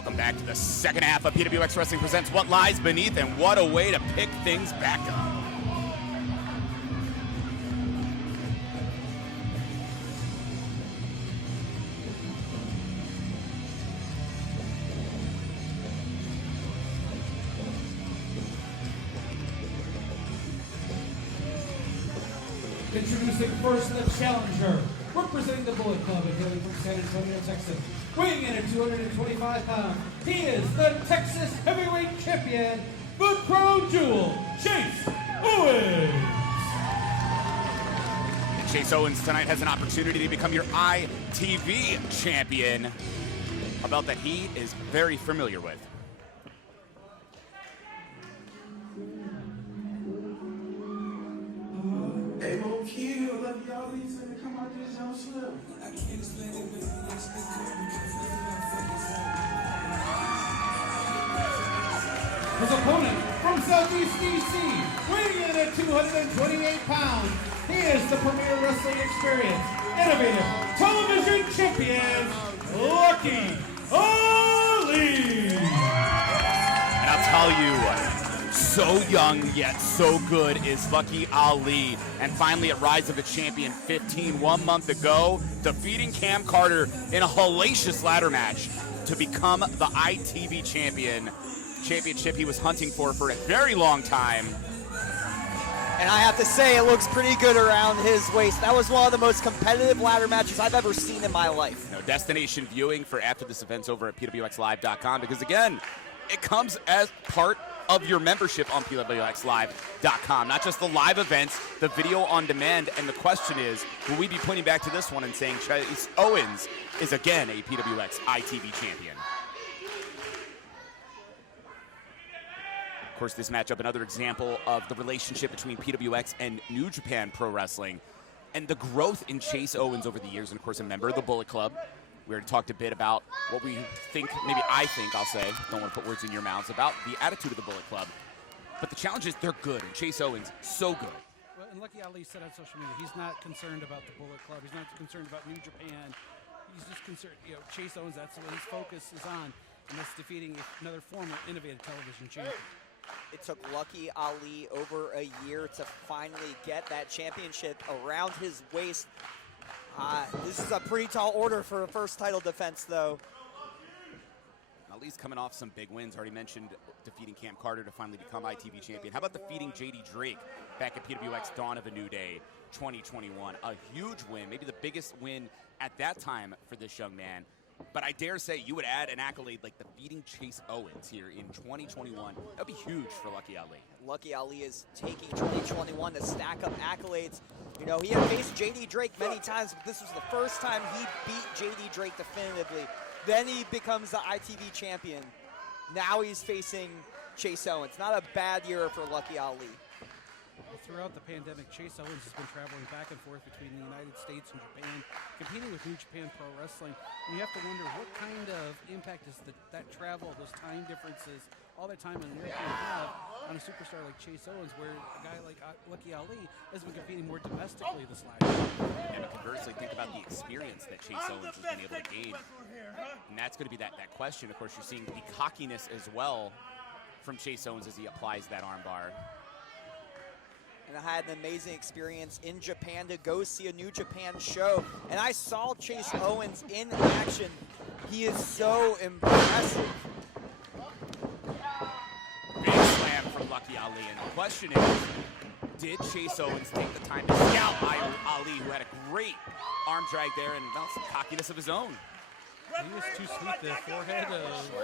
Welcome back to the second half of PWX Wrestling Presents What Lies Beneath, and what a way to pick things back up. Introducing first the challenger, representing the Bullet Club and hailing from San Antonio, Texas. Weighing in at 225 pounds, he is the Texas Heavyweight Champion, the Crown Jewel, Chase Owens. And Chase Owens tonight has an opportunity to become your ITV champion, a belt that he is very familiar with. Hey, Mo Q, love y'all. He's gonna come out this young slip. I can't explain it, baby. His opponent from Southeast DC, weighing in at 228 pounds, he is the Premier Wrestling Experience Innovative Television Champion, Lucky Ali. And I'll tell you, so young yet so good is Lucky Ali. And finally at Rise of the Champion 15, 1 month ago, defeating Cam Carter in a hellacious ladder match to become the ITV champion. Championship he was hunting for a very long time. And I have to say, it looks pretty good around his waist. That was one of the most competitive ladder matches I've ever seen in my life. You know, destination viewing for after this event's over at PWXLive.com, because again, it comes as part of your membership on PWXLive.com. Not just the live events, the video on demand. And the question is, will we be pointing back to this one and saying Chase Owens is again a PWX ITV champion? Of course, this matchup, another example of the relationship between PWX and New Japan Pro Wrestling and the growth in Chase Owens over the years, and of course a member of the Bullet Club. We already talked a bit about what we think, maybe I think, I'll say, don't want to put words in your mouths, about the attitude of the Bullet Club. But the challenge is they're good, and Chase Owens, so good. Well, and Lucky Ali said on social media, he's not concerned about the Bullet Club. He's not concerned about New Japan. He's just concerned, Chase Owens, that's what his focus is on, and that's defeating another former innovative television champion. It took Lucky Ali over a year to finally get that championship around his waist. This is a pretty tall order for a first title defense, though. Ali's coming off some big wins. Already mentioned defeating Cam Carter to finally become ITV champion. How about defeating JD Drake back at PWX Dawn of a New Day 2021? A huge win, maybe the biggest win at that time for this young man. But I dare say you would add an accolade like defeating Chase Owens here in 2021. That would be huge for Lucky Ali. Lucky Ali is taking 2021 to stack up accolades. You know, he had faced JD Drake many times, but this was the first time he beat JD Drake definitively. Then he becomes the ITV champion. Now he's facing Chase Owens. Not a bad year for Lucky Ali. Throughout the pandemic, Chase Owens has been traveling back and forth between the United States and Japan, competing with New Japan Pro Wrestling. And you have to wonder what kind of impact is that travel, those time differences, all that time on the air can have on a superstar like Chase Owens, where a guy like Lucky Ali has been competing more domestically this last year. And conversely, think about the experience that Chase Owens has been able to gain. And that's going to be that question. Of course, you're seeing the cockiness as well from Chase Owens as he applies that armbar. And I had an amazing experience in Japan to go see a New Japan show. And I saw Chase Owens in action. He is so impressive. Big slam from Lucky Ali. And the question is, did Chase Owens take the time to scout Ali, who had a great arm drag there and some cockiness of his own? He was too sweet there. Forehead.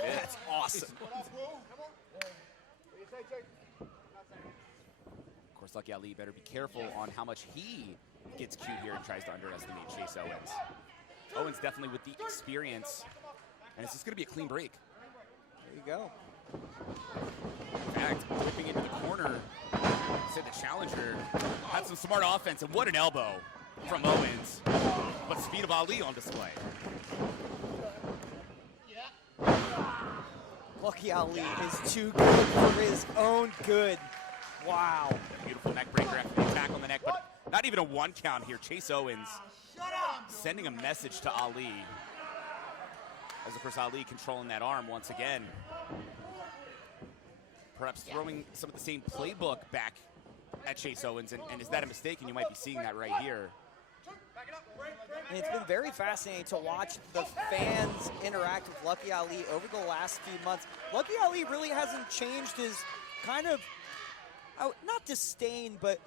That's awesome. Of course, Lucky Ali better be careful on how much he gets cute here and tries to underestimate Chase Owens. Owens definitely with the experience, and it's just going to be a clean break. There you go. In fact, whipping into the corner, said the challenger had some smart offense, and what an elbow from Owens. But speed of Ali on display. Lucky Ali is too good for his own good. Wow. Beautiful neck breaker after the attack on the neck, but not even a one count here. Chase Owens sending a message to Ali. As of course Ali controlling that arm once again. Perhaps throwing some of the same playbook back at Chase Owens, and is that a mistake? And you might be seeing that right here. And it's been very fascinating to watch the fans interact with Lucky Ali over the last few months. Lucky Ali really hasn't changed his kind of, not disdain, but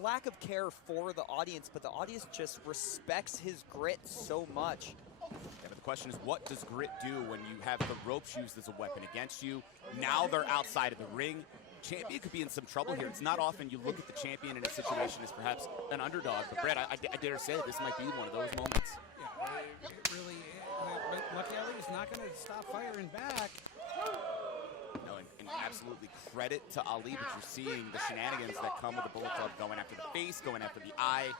lack of care for the audience, but the audience just respects his grit so much. Yeah, but the question is, what does grit do when you have the ropes used as a weapon against you? Now they're outside of the ring. Champion could be in some trouble here. It's not often you look at the champion in a situation as perhaps an underdog, but Brett, I dare say this might be one of those moments. Yeah, it really is. But Lucky Ali is not going to stop firing back. No, and absolutely credit to Ali, but you're seeing the shenanigans that come with the Bullet Club, going after the face, going after the eye.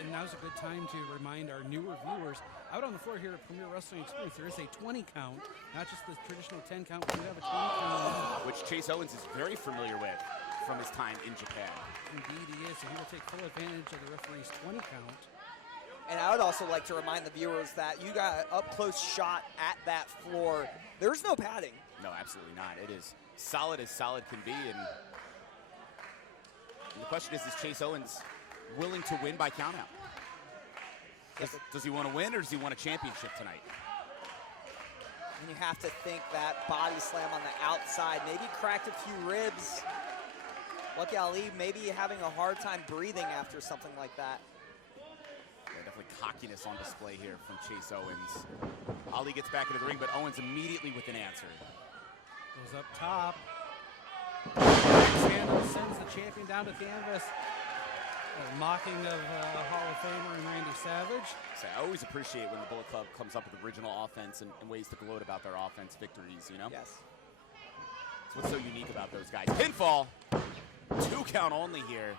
And now's a good time to remind our newer viewers, out on the floor here at Premier Wrestling Experience, there is a 20 count, not just the traditional 10 count, but we have a 20 count. Which Chase Owens is very familiar with from his time in Japan. Indeed he is, so he will take full advantage of the referee's 20 count. And I would also like to remind the viewers that you got an up-close shot at that floor. There's no padding. No, absolutely not. It is solid as solid can be, and the question is Chase Owens willing to win by countout? Does he want to win, or does he want a championship tonight? And you have to think that body slam on the outside, maybe cracked a few ribs. Lucky Ali maybe having a hard time breathing after something like that. Yeah, definitely cockiness on display here from Chase Owens. Ali gets back into the ring, but Owens immediately with an answer. Goes up top. Handle sends the champion down to canvas. A mocking of Hall of Famer and Randy Savage. So I always appreciate when the Bullet Club comes up with original offense and ways to gloat about their offense victories, you know? Yes. That's what's so unique about those guys. Pinfall! 2 count only here.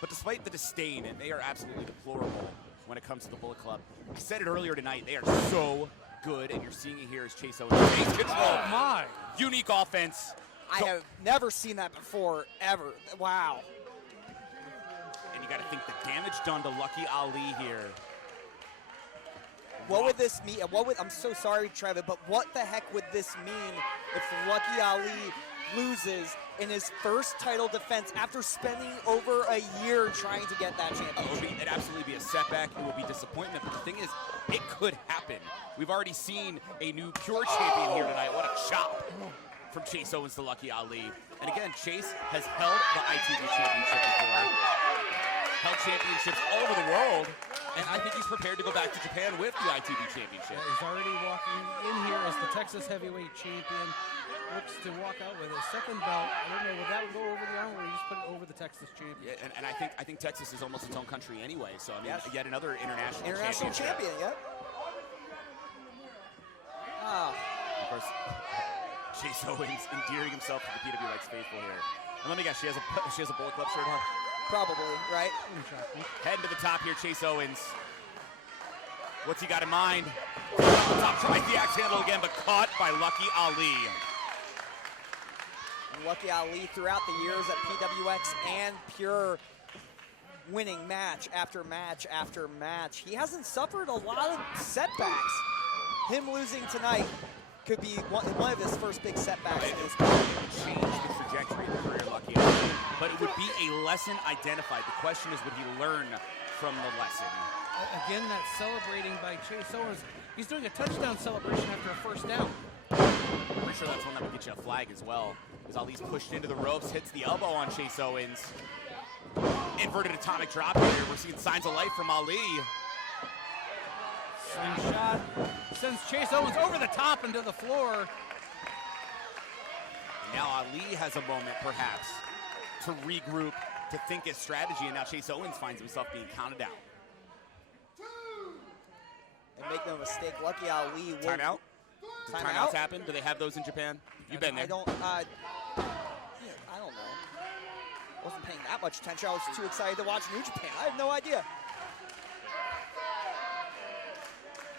But despite the disdain, and they are absolutely deplorable when it comes to the Bullet Club, I said it earlier tonight, they are so good, and you're seeing it here as Chase Owens. Face control! Oh my! Unique offense. I have never seen that before, ever. Wow. And you got to think the damage done to Lucky Ali here. What would this mean? I'm so sorry, Trevor, but what the heck would this mean if Lucky Ali loses in his first title defense after spending over a year trying to get that championship? It'd absolutely be a setback. It would be disappointment. But the thing is, it could happen. We've already seen a new pure champion here tonight. What a chop from Chase Owens to Lucky Ali. And again, Chase has held the ITV championship before. Held championships all over the world, and I think he's prepared to go back to Japan with the ITV championship. He's already walking in here as the Texas heavyweight champion. Looks to walk out with a second belt. I don't know, would that go over the arm, or you just put it over the Texas champion? Yeah, and I think Texas is almost its own country anyway. So I mean, Yes. yet another international Champion, yep. Ah. Of course, Chase Owens endearing himself to the PWX faithful here. And let me guess, she has a Bullet Club shirt on. Probably, right? Heading to the top here, Chase Owens. What's he got in mind? Top tries the axe handle again, but caught by Lucky Ali. And Lucky Ali throughout the years at PWX and Pure, winning match after match after match. He hasn't suffered a lot of setbacks. Him losing tonight could be one of his first big setbacks in his career. It would change the trajectory of the career, Lucky Ali. But it would be a lesson identified. The question is, would he learn from the lesson? Again, that celebrating by Chase Owens. He's doing a touchdown celebration after a first down. I'm pretty sure that's one that would get you a flag as well. As Ali's pushed into the ropes, hits the elbow on Chase Owens. Inverted atomic drop here. We're seeing signs of life from Ali. Slingshot sends Chase Owens over the top into the floor. Now Ali has a moment, perhaps, to regroup, to think his strategy, and now Chase Owens finds himself being counted out. And make no mistake, Lucky Ali will... Timeout? Do timeouts happen? Do they have those in Japan? You've been there. I don't know. I wasn't paying that much attention. I was too excited to watch New Japan. I have no idea.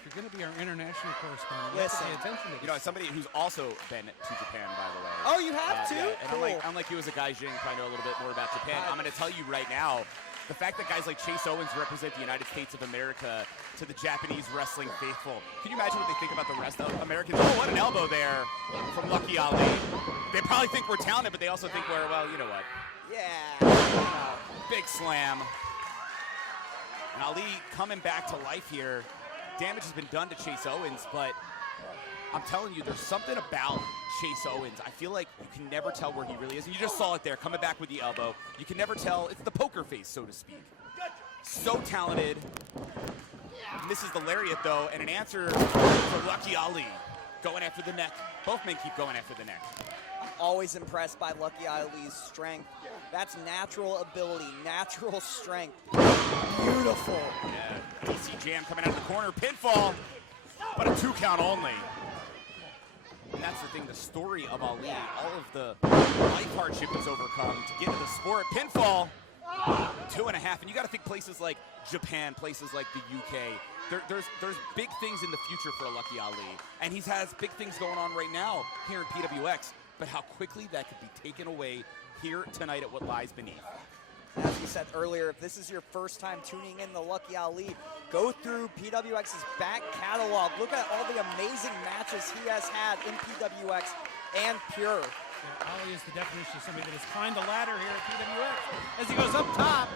You're going to be our international correspondent. Listen. You have to pay attention to this. You know, as somebody who's also been to Japan, by the way. Oh, you have too? Yeah, and Cool. unlike you as a Gaijin, probably know a little bit more about Japan. I'm going to tell you right now, the fact that guys like Chase Owens represent the United States of America to the Japanese wrestling faithful. Can you imagine what they think about the rest of Americans? Oh, what an elbow there from Lucky Ali. They probably think we're talented, but they also think we're, well, you know what? Yeah. Big slam. And Ali coming back to life here. Damage has been done to Chase Owens, but I'm telling you, there's something about Chase Owens. I feel like you can never tell where he really is. And you just saw it there, coming back with the elbow. You can never tell. It's the poker face, so to speak. So talented. Misses the lariat, though, and an answer for Lucky Ali. Going after the neck. Both men keep going after the neck. Always impressed by Lucky Ali's strength. That's natural ability, natural strength. Beautiful. Yeah, DC Jam coming out of the corner. Pinfall, but a 2 count only. And that's the thing, the story of Ali, all of the life hardship he's overcome to get into the sport. Pinfall, 2.5. And you got to think places like Japan, places like the UK. There's big things in the future for Lucky Ali. And he has big things going on right now here in PWX. But how quickly that could be taken away here tonight at What Lies Beneath. As you said earlier, if this is your first time tuning in to Lucky Ali, go through PWX's back catalog. Look at all the amazing matches he has had in PWX and Pure. Yeah, Ali is the definition of somebody that has climbed the ladder here at PWX as he goes up top.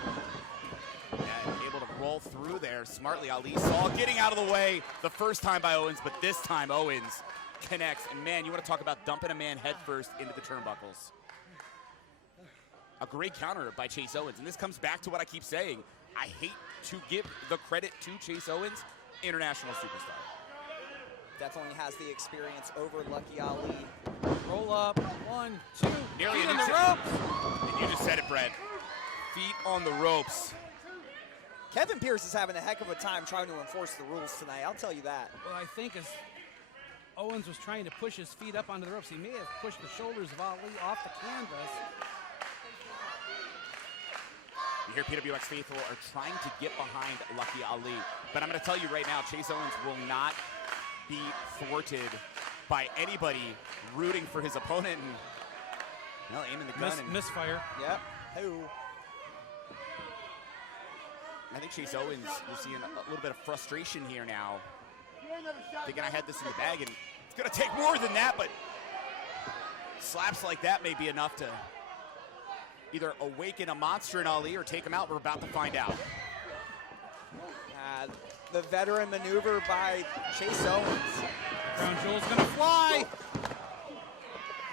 Yeah, able to roll through there smartly. Ali saw getting out of the way the first time by Owens, but this time Owens connects. And man, you want to talk about dumping a man head first into the turnbuckles. A great counter by Chase Owens. And this comes back to what I keep saying. I hate to give the credit to Chase Owens, international superstar. Definitely has the experience over Lucky Ali. Roll up, 1, 2, Nearly feet an in the inch. ropes. And you just said it, Brett. Feet on the ropes. Kevin Pierce is having a heck of a time trying to enforce the rules tonight, I'll tell you that. Well, I think as Owens was trying to push his feet up onto the ropes, he may have pushed the shoulders of Ali off the canvas. You hear PWX faithful are trying to get behind Lucky Ali. But I'm going to tell you right now, Chase Owens will not be thwarted by anybody rooting for his opponent and, well, aiming the gun. Misfire. Yep. Ooh. I think Chase Owens, you're seeing a little bit of frustration here now. Thinking I had this in the bag, and it's going to take more than that, but slaps like that may be enough to either awaken a monster in Ali or take him out. We're about to find out. The veteran maneuver by Chase Owens. Crown Jewel's gonna fly.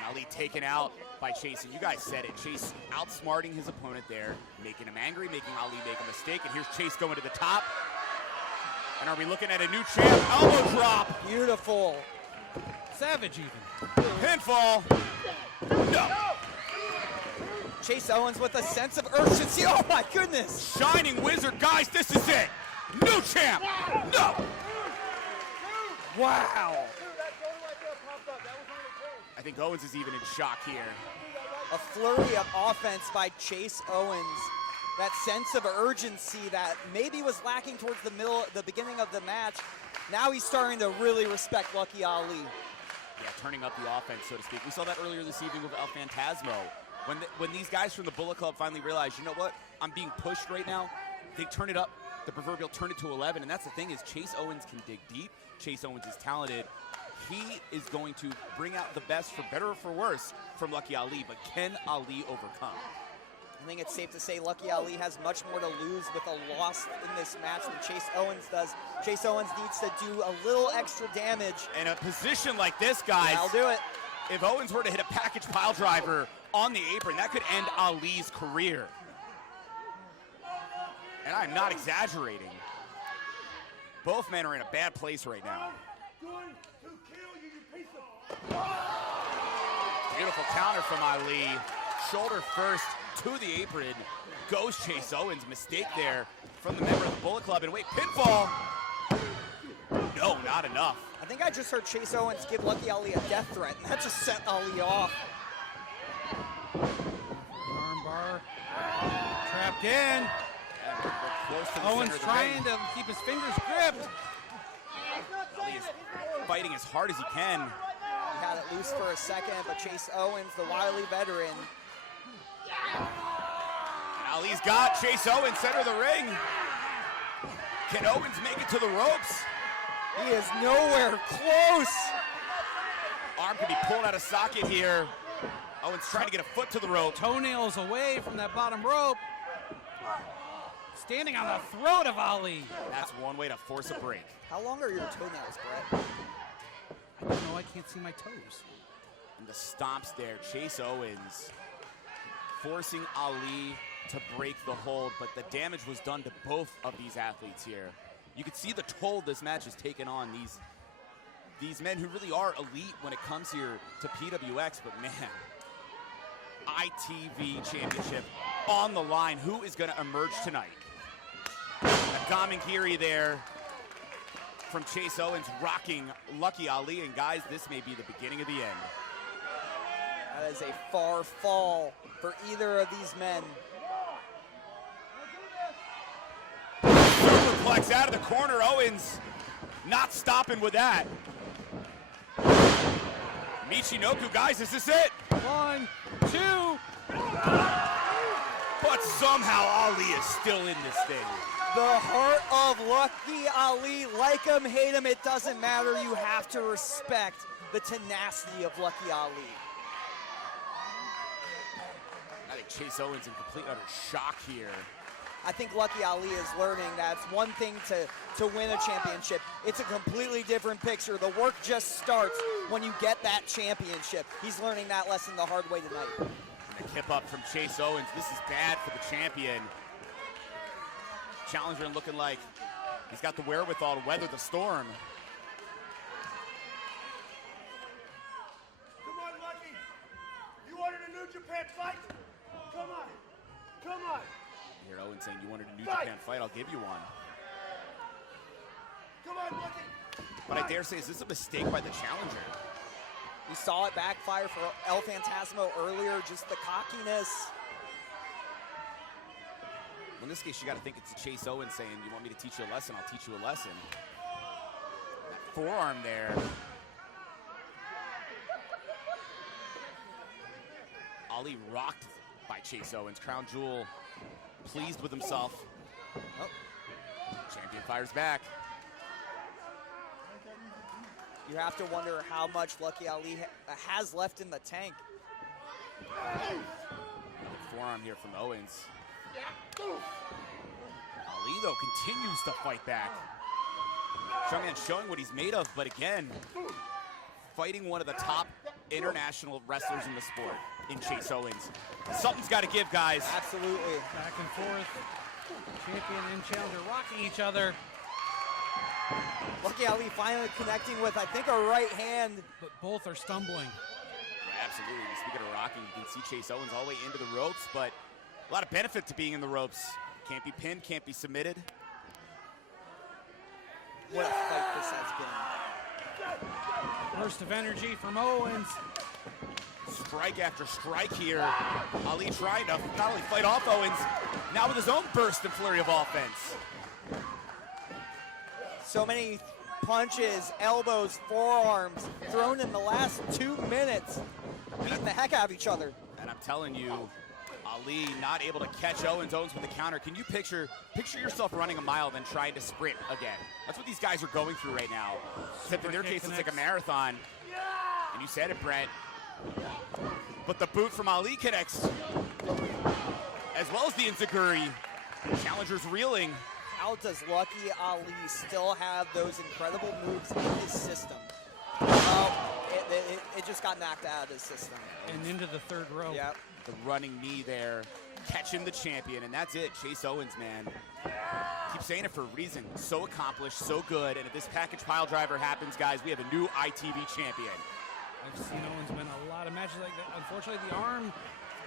Ali taken out by Chase, and you guys said it. Chase outsmarting his opponent there, making him angry, making Ali make a mistake, and here's Chase going to the top. And are we looking at a new champ? Elbow drop. Beautiful. Savage even. Pinfall. No. Chase Owens with a sense of urgency. Oh my goodness. Shining Wizard, guys, this is it. New champ. No. Wow. I think Owens is even in shock here. A flurry of offense by Chase Owens. That sense of urgency that maybe was lacking towards the beginning of the match. Now he's starting to really respect Lucky Ali. Yeah, turning up the offense, so to speak. We saw that earlier this evening with El Phantasmo. When these guys from the Bullet Club finally realized, you know what, I'm being pushed right now, they turn it up, the proverbial turn it to 11, and that's the thing is Chase Owens can dig deep. Chase Owens is talented. He is going to bring out the best, for better or for worse, from Lucky Ali, but can Ali overcome? I think it's safe to say Lucky Ali has much more to lose with a loss in this match than Chase Owens does. Chase Owens needs to do a little extra damage. In a position like this, guys, I'll do it. If Owens were to hit a package pile driver on the apron, that could end Ali's career. And I'm not exaggerating. Both men are in a bad place right now. Beautiful counter from Ali. Shoulder first to the apron. Goes Chase Owens. Mistake there from the member of the Bullet Club. And wait, pinfall. No, not enough. I think I just heard Chase Owens give Lucky Ali a death threat, and that just set Ali off. Armbar. Trapped in. Owens trying to keep his fingers gripped. Ali is fighting as hard as he can. He had it loose for a second, but Chase Owens, the wily veteran. Ali's got Chase Owens, center of the ring. Can Owens make it to the ropes? He is nowhere close. Arm can be pulled out of socket here. Owens trying to get a foot to the rope. Toenails away from that bottom rope. Standing on the throat of Ali. That's one way to force a break. How long are your toenails, Brett? I don't know, I can't see my toes. And the stomps there. Chase Owens forcing Ali to break the hold, but the damage was done to both of these athletes here. You can see the toll this match has taken on these men who really are elite when it comes here to PWX, but man, ITV Championship on the line. Who is going to emerge tonight? A Gamingiri there from Chase Owens rocking Lucky Ali, and guys, this may be the beginning of the end. That is a far fall for either of these men. Superplex out of the corner. Owens not stopping with that. Michinoku, guys, is this it? 1, 2. But somehow Ali is still in this thing. The heart of Lucky Ali, like him, hate him, it doesn't matter. You have to respect the tenacity of Lucky Ali. I think Chase Owens in complete utter shock here. I think Lucky Ali is learning that it's one thing to win a championship. It's a completely different picture. The work just starts when you get that championship. He's learning that lesson the hard way tonight. And a kip up from Chase Owens. This is bad for the champion. Challenger looking like he's got the wherewithal to weather the storm. Come on, Lucky. You wanted a New Japan fight? Come on. Come on. You hear Owens saying, you wanted a New Fight. Japan fight, I'll give you one. Come on, Lucky. But I dare say, is this a mistake by the challenger? We saw it backfire for El Phantasmo earlier, just the cockiness. Well, in this case, you got to think it's Chase Owens saying, you want me to teach you a lesson, I'll teach you a lesson. That forearm there. Ali rocked by Chase Owens. Crown Jewel pleased with himself. Oh. Champion fires back. You have to wonder how much Lucky Ali has left in the tank. Forearm here from Owens. Ali, though, continues to fight back. Strongman showing what he's made of, but again, fighting one of the top international wrestlers in the sport in Chase Owens. Something's got to give, guys. Absolutely. Back and forth. Champion and challenger rocking each other. Lucky Ali finally connecting with, I think, a right hand. But both are stumbling. Yeah, absolutely. Speaking of rocking, you can see Chase Owens all the way into the ropes, but a lot of benefit to being in the ropes. Can't be pinned, can't be submitted. What a fight this has been. Burst of energy from Owens. Strike after strike here. Ali trying to not only fight off Owens, now with his own burst and flurry of offense. So many punches, elbows, forearms thrown in the last 2 minutes, beating the heck out of each other. And I'm telling you, Ali not able to catch Owens. Owens with the counter. Can you picture yourself running a mile then trying to sprint again? That's what these guys are going through right now. Except in their case, it's like a marathon. And you said it, Brent. But the boot from Ali connects, as well as the enziguri. Challenger's reeling. How does Lucky Ali still have those incredible moves in his system? It just got knocked out of his system. And into the third row. Yep. The running knee there, catching the champion, and that's it. Chase Owens, man. Keep saying it for a reason. So accomplished, so good, and if this package pile driver happens, guys, we have a new ITV champion. I've seen Owens win a lot of matches like that. Unfortunately, the arm,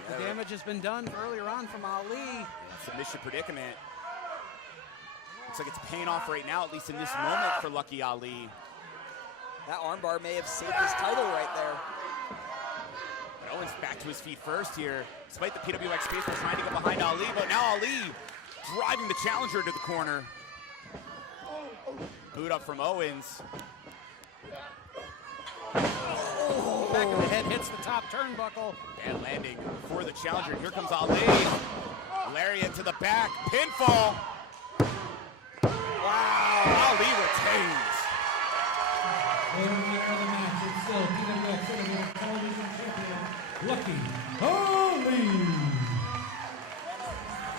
the damage has been done earlier on from Ali. Submission predicament. Looks like it's paying off right now, at least in this moment for Lucky Ali. That armbar may have saved his title right there. But Owens back to his feet first here. Despite the PWX space, they're trying to get behind Ali, but now Ali driving the challenger to the corner. Boot up from Owens. Back of the head hits the top turnbuckle. Bad landing for the challenger. Here comes Ali. Lariat to the back, pinfall. Wow. Ali retains. The winner of the match is still PWX Integrated Television Champion, Lucky Ali.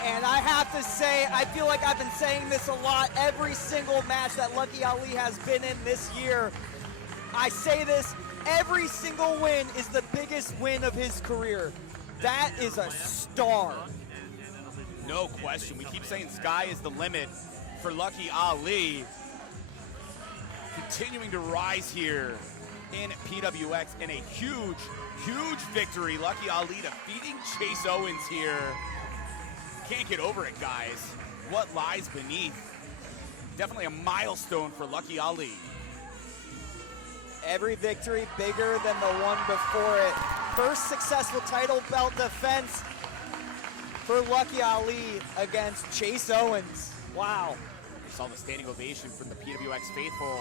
And I have to say, I feel like I've been saying this a lot. Every single match that Lucky Ali has been in this year, I say this, every single win is the biggest win of his career. That is a star. No question. We keep saying sky is the limit for Lucky Ali. Continuing to rise here in PWX in a huge, huge victory. Lucky Ali defeating Chase Owens here. Can't get over it, guys. What lies beneath? Definitely a milestone for Lucky Ali. Every victory bigger than the one before it. First successful title belt defense for Lucky Ali against Chase Owens. Wow. We saw the standing ovation from the PWX faithful.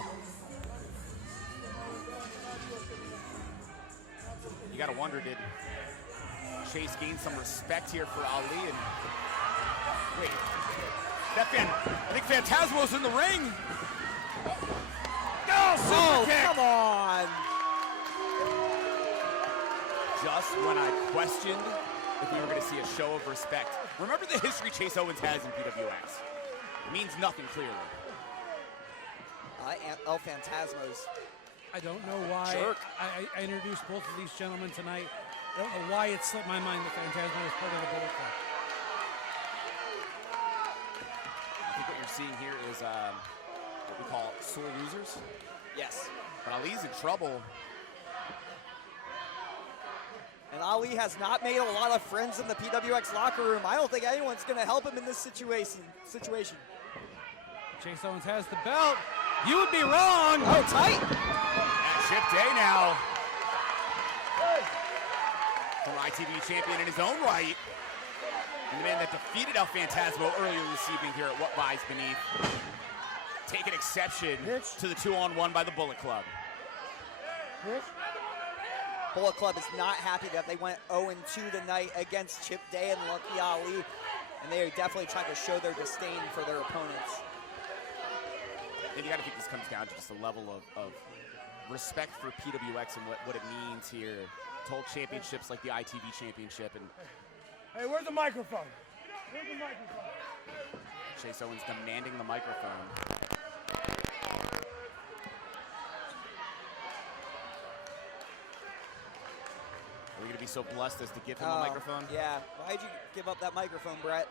You gotta wonder, did Chase gain some respect here for Ali? And wait, I think Phantasmo's in the ring. Oh, come on. Just when I questioned if we were going to see a show of respect. Remember the history Chase Owens has in PWX. It means nothing, clearly. El Phantasmos. I don't know why Jerk. I introduced both of these gentlemen tonight. I don't know why it slipped my mind that Phantasmo was part of the Bullet Club. I think what you're seeing here is what we call sore losers. Yes. But Ali's in trouble. And Ali has not made a lot of friends in the PWX locker room. I don't think anyone's going to help him in this situation. Chase Owens has the belt. You would be wrong. Oh, tight. And Chip Day now. Former ITV champion in his own right. And the man that defeated El Phantasmo earlier this evening here at What Lies Beneath. Taking exception to the 2-on-1 by the Bullet Club. Bullet Club is not happy that they went 0-2 tonight against Chip Day and Lucky Ali. And they are definitely trying to show their disdain for their opponents. And you got to think this comes down to just a level of respect for PWX and what it means here. To hold championships like the ITV championship. And Hey, where's the microphone? Where's the microphone? Chase Owens demanding the microphone. Are we going to be so blessed as to give him a microphone? Yeah. Why'd you give up that microphone, Brett?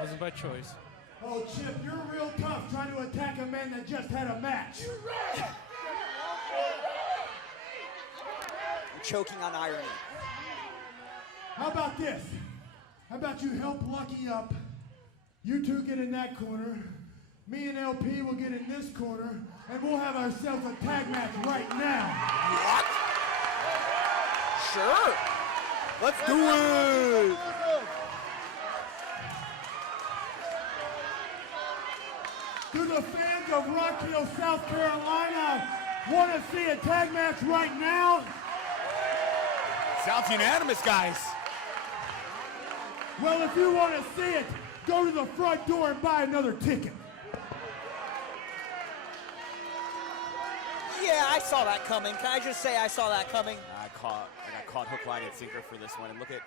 Wasn't by choice. Oh, Chip, you're real tough trying to attack a man that just had a match. I'm choking on irony. How about this? How about you help Lucky up? You two get in that corner. Me and LP will get in this corner, and we'll have ourselves a tag match right now. What? Sure. Let's do it. Do the fans of Rock Hill, South Carolina want to see a tag match right now? Sounds unanimous, guys. Well, if you want to see it, go to the front door and buy another ticket. Yeah, I saw that coming. Can I just say I saw that coming? I got caught hook, line, and sinker for this one. And look at,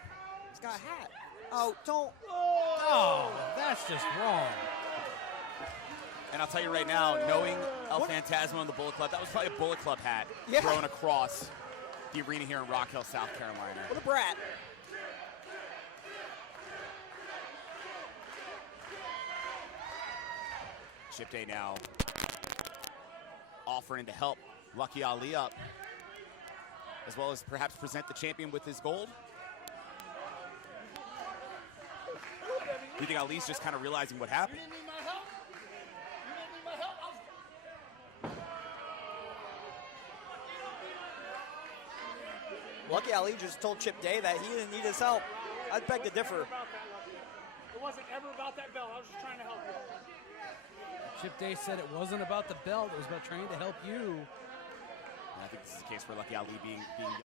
He's got a hat. Oh, don't. Oh, that's just wrong. and I'll tell you right now, knowing El Phantasmo and the Bullet Club, that was probably a Bullet Club hat thrown across the arena here in Rock Hill, South Carolina. What a brat. Chip Day now offering to help Lucky Ali up, as well as perhaps present the champion with his gold. Do you think Ali's just kind of realizing what happened? Lucky Ali just told Chip Day that he didn't need his help. I'd beg to differ. It wasn't ever about that belt. I was just trying to help you. Chip Day said it wasn't about the belt, it was about trying to help you. And I think this is a case where Lucky Ali being